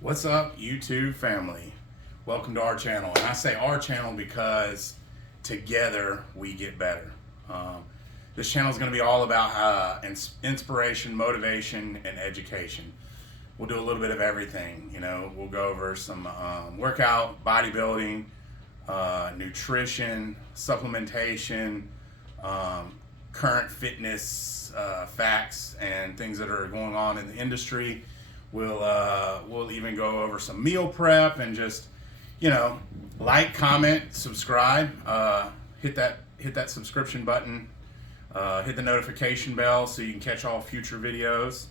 What's up, YouTube family? Welcome to our channel. And I say our channel because together we get better. This channel is going to be all about inspiration, motivation, and education. We'll do a little bit of everything. We'll go over some workout, bodybuilding, nutrition, supplementation, current fitness facts, and things that are going on in the industry. We'll even go over some meal prep and just like, comment, subscribe, hit that subscription button, hit the notification bell so you can catch all future videos.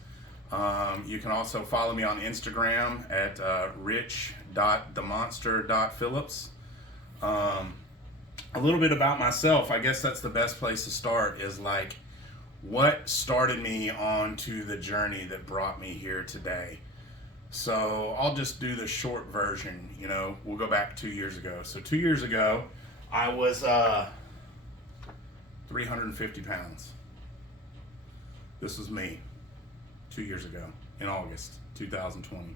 You can also follow me on Instagram at rich.themonster.phillips. A little bit about myself. I guess that's the best place to start, is like what started me onto the journey that brought me here today. So I'll just do the short version. We'll go back 2 years ago. So 2 years ago, I was 350 pounds. This was me 2 years ago in August 2020.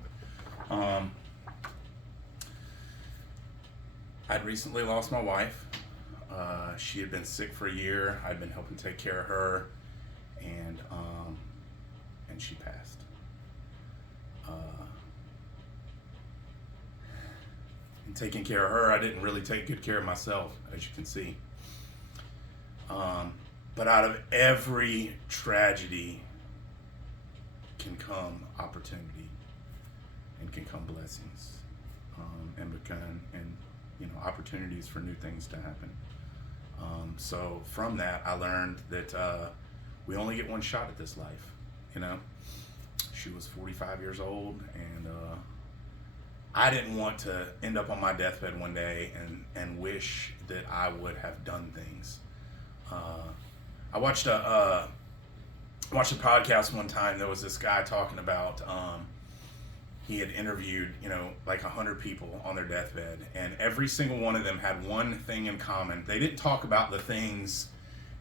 I'd recently lost my wife. She had been sick for a year. I'd been helping take care of her, and she passed. In taking care of her, I didn't really take good care of myself, as you can see. But out of every tragedy can come opportunity, and can come blessings, and opportunities for new things to happen. So from that, I learned that we only get one shot at this life. She was 45 years old, and I didn't want to end up on my deathbed one day and wish that I would have done things. I watched a podcast one time. There was this guy talking about he had interviewed like 100 people on their deathbed, and every single one of them had one thing in common. They didn't talk about the things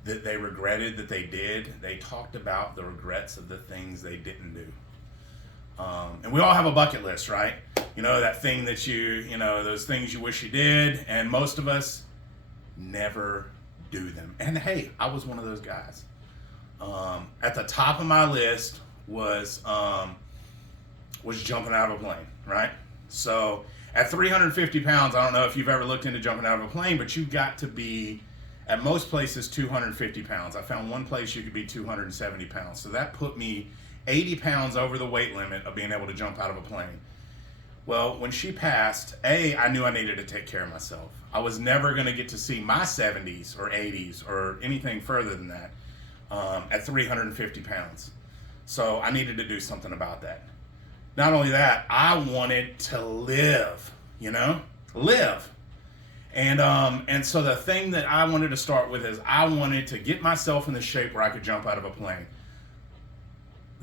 that they regretted that they did. They talked about the regrets of the things they didn't do. And we all have a bucket list, right? That thing that those things you wish you did, and most of us never do them. And hey, I was one of those guys. At the top of my list was jumping out of a plane, right? So at 350 pounds, I don't know if you've ever looked into jumping out of a plane, but you've got to be, at most places, 250 pounds. I found one place you could be 270 pounds. So that put me 80 pounds over the weight limit of being able to jump out of a plane. Well, when she passed, I knew I needed to take care of myself. I was never going to get to see my 70s or 80s or anything further than that at 350 pounds. So I needed to do something about that. Not only that, I wanted to live, live. And so the thing that I wanted to start with is I wanted to get myself in the shape where I could jump out of a plane.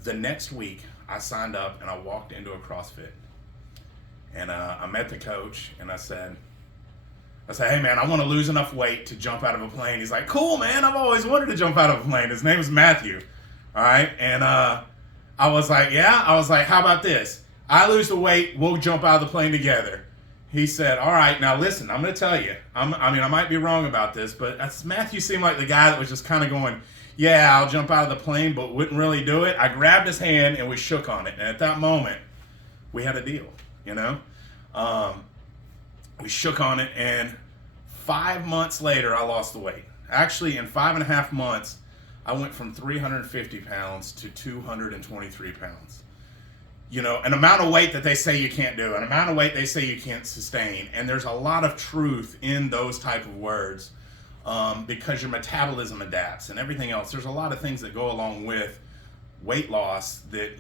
The next week, I signed up and I walked into a CrossFit. And I met the coach, and I said, hey man, I want to lose enough weight to jump out of a plane. He's like, cool man, I've always wanted to jump out of a plane. His name is Matthew. All right. And I was like, yeah. I was like, how about this? I lose the weight, we'll jump out of the plane together. He said, all right, now listen, I'm going to tell you. I might be wrong about this, but Matthew seemed like the guy that was just kind of going, yeah, I'll jump out of the plane, but wouldn't really do it. I grabbed his hand and we shook on it. And at that moment, we had a deal, We shook on it, and 5 months later, I lost the weight. Actually, in 5.5 months, I went from 350 pounds to 223 pounds. An amount of weight that they say you can't do, an amount of weight they say you can't sustain. And there's a lot of truth in those type of words because your metabolism adapts and everything else. There's a lot of things that go along with weight loss that,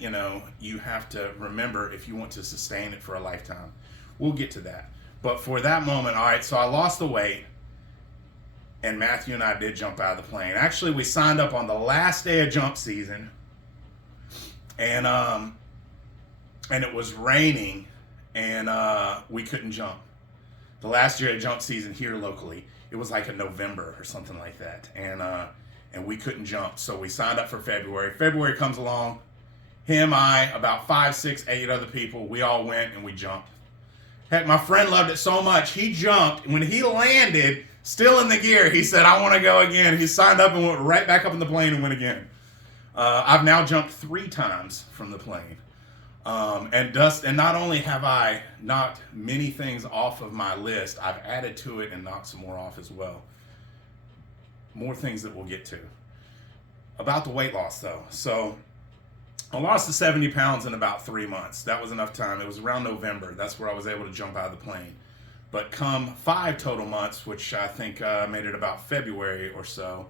you have to remember if you want to sustain it for a lifetime. We'll get to that. But for that moment, all right, so I lost the weight, and Matthew and I did jump out of the plane. Actually, we signed up on the last day of jump season, and it was raining, and we couldn't jump. The last year of jump season here locally, it was like in November or something like that, and we couldn't jump. So we signed up for February. February comes along, Him, I, about 5, 6, 8 other people, we all went and we jumped. Heck, my friend loved it so much, he jumped. When he landed, still in the gear, he said, I want to go again. He signed up and went right back up in the plane and went again. I've now jumped 3 times from the plane. And not only have I knocked many things off of my list, I've added to it and knocked some more off as well. More things that we'll get to. About the weight loss though. So I lost to 70 pounds in about 3 months. That was enough time. It was around November. That's where I was able to jump out of the plane. But come 5 total months, which I think made it about February or so,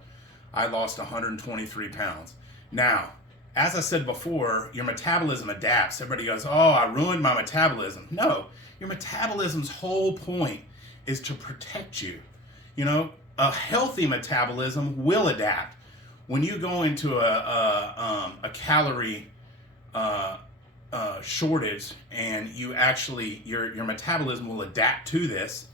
I lost 123 pounds. Now, as I said before, your metabolism adapts. Everybody goes, oh, I ruined my metabolism. No, your metabolism's whole point is to protect you. You know, a healthy metabolism will adapt. When you go into a calorie shortage and you actually, your metabolism will adapt to this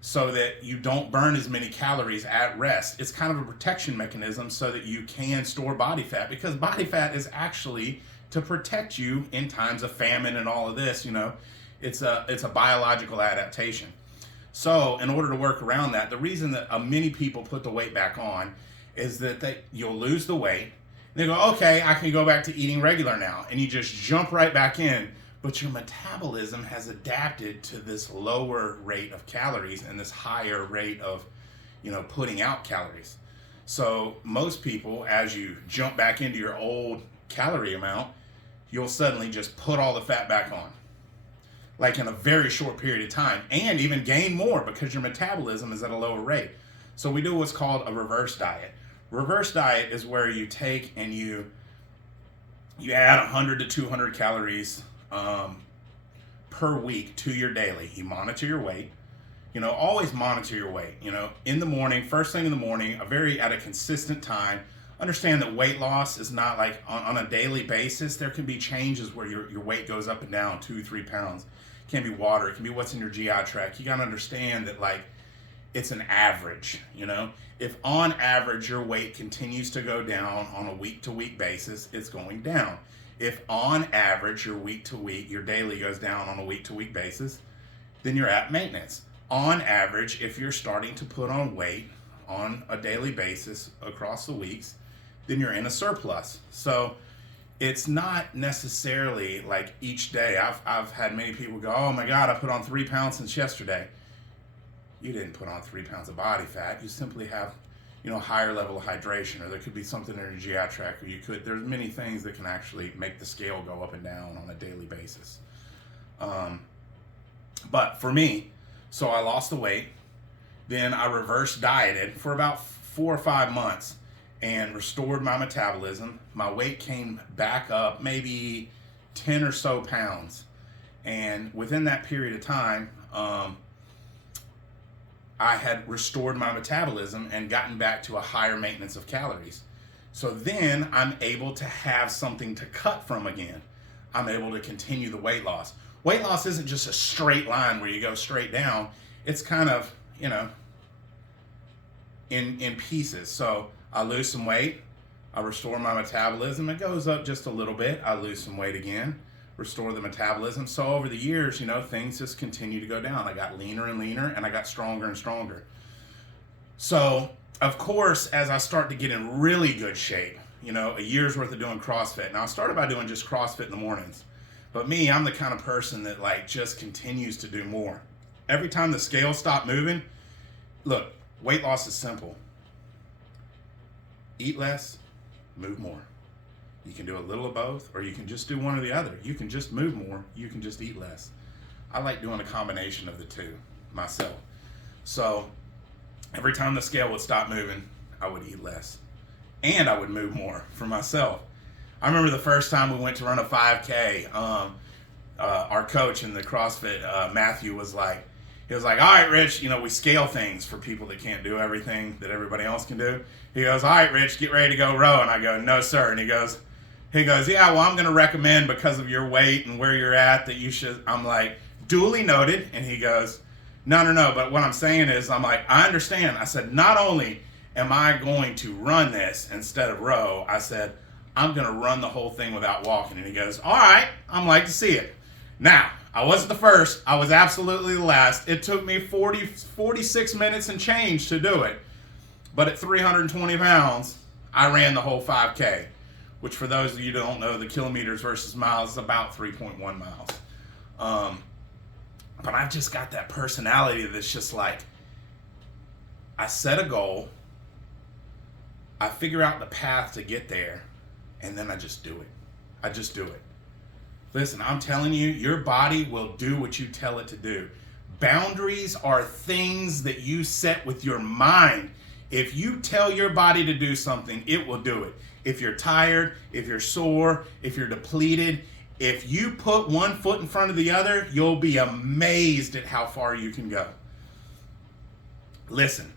so that you don't burn as many calories at rest. It's kind of a protection mechanism so that you can store body fat, because body fat is actually to protect you in times of famine and all of this, you know. It's a biological adaptation. So in order to work around that, the reason that many people put the weight back on is that you'll lose the weight. They go, okay, I can go back to eating regular now. And you just jump right back in. But your metabolism has adapted to this lower rate of calories and this higher rate of, you know, putting out calories. So most people, as you jump back into your old calorie amount, you'll suddenly just put all the fat back on, like in a very short period of time, and even gain more because your metabolism is at a lower rate. So we do what's called a reverse diet. Reverse diet is where you take and you add 100 to 200 calories per week to your daily. You monitor your weight. You know, always monitor your weight. You know, in the morning, first thing in the morning, at a consistent time. Understand that weight loss is not like on a daily basis. There can be changes where your weight goes up and down 2-3 pounds. It can be water. It can be what's in your GI tract. You got to understand that, like, it's an average. You know, if on average your weight continues to go down on a week-to-week basis, it's going down. If on average your week-to-week, your daily goes down on a week-to-week basis, then you're at maintenance. On average, if you're starting to put on weight on a daily basis across the weeks, then you're in a surplus. So it's not necessarily like each day. I've had many people go, oh my God, I put on 3 pounds since yesterday. You didn't put on 3 pounds of body fat. You simply have, you know, higher level of hydration, or there could be something in your GI tract, or there's many things that can actually make the scale go up and down on a daily basis. But for me, so I lost the weight, then I reverse dieted for about 4 or 5 months and restored my metabolism. My weight came back up maybe 10 or so pounds. And within that period of time, I had restored my metabolism and gotten back to a higher maintenance of calories. So then I'm able to have something to cut from again. I'm able to continue the weight loss. Weight loss isn't just a straight line where you go straight down. It's kind of, you know, in pieces. So I lose some weight, I restore my metabolism, it goes up just a little bit, I lose some weight again, restore the metabolism. So over the years, you know, things just continue to go down. I got leaner and leaner, and I got stronger and stronger. So, of course, as I start to get in really good shape, you know, a year's worth of doing CrossFit. Now, I started by doing just CrossFit in the mornings. But me, I'm the kind of person that, like, just continues to do more. Every time the scale stopped moving, look, weight loss is simple. Eat less, move more. You can do a little of both, or you can just do one or the other. You can just move more, you can just eat less. I like doing a combination of the two myself. So every time the scale would stop moving, I would eat less. And I would move more for myself. I remember the first time we went to run a 5K, our coach in the CrossFit, Matthew, was like, all right, Rich, you know, we scale things for people that can't do everything that everybody else can do. He goes, all right, Rich, get ready to go row. And I go, no, sir. And he goes, yeah, well, I'm going to recommend, because of your weight and where you're at, that you should. I'm like, duly noted. And he goes, no. But what I'm saying is, I'm like, I understand. I said, not only am I going to run this instead of row, I said, I'm going to run the whole thing without walking. And he goes, all right, I'm like to see it. Now, I wasn't the first. I was absolutely the last. It took me 46 minutes and change to do it. But at 320 pounds, I ran the whole 5K, which for those of you who don't know, the kilometers versus miles is about 3.1 miles. But I've just got that personality that's just like, I set a goal, I figure out the path to get there, and then I just do it. I just do it. Listen, I'm telling you, your body will do what you tell it to do. Boundaries are things that you set with your mind. If you tell your body to do something, it will do it. If you're tired, if you're sore, if you're depleted, if you put one foot in front of the other, you'll be amazed at how far you can go. Listen,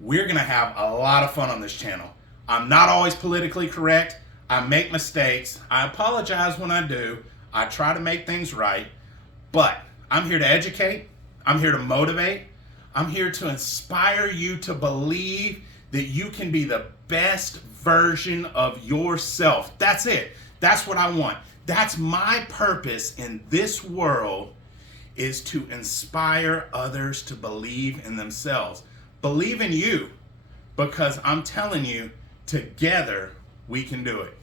we're going to have a lot of fun on this channel. I'm not always politically correct. I make mistakes. I apologize when I do. I try to make things right. But I'm here to educate. I'm here to motivate. I'm here to inspire you to believe that you can be the best version of yourself. That's it. That's what I want. That's my purpose in this world, is to inspire others to believe in themselves. Believe in you, because I'm telling you, together we can do it.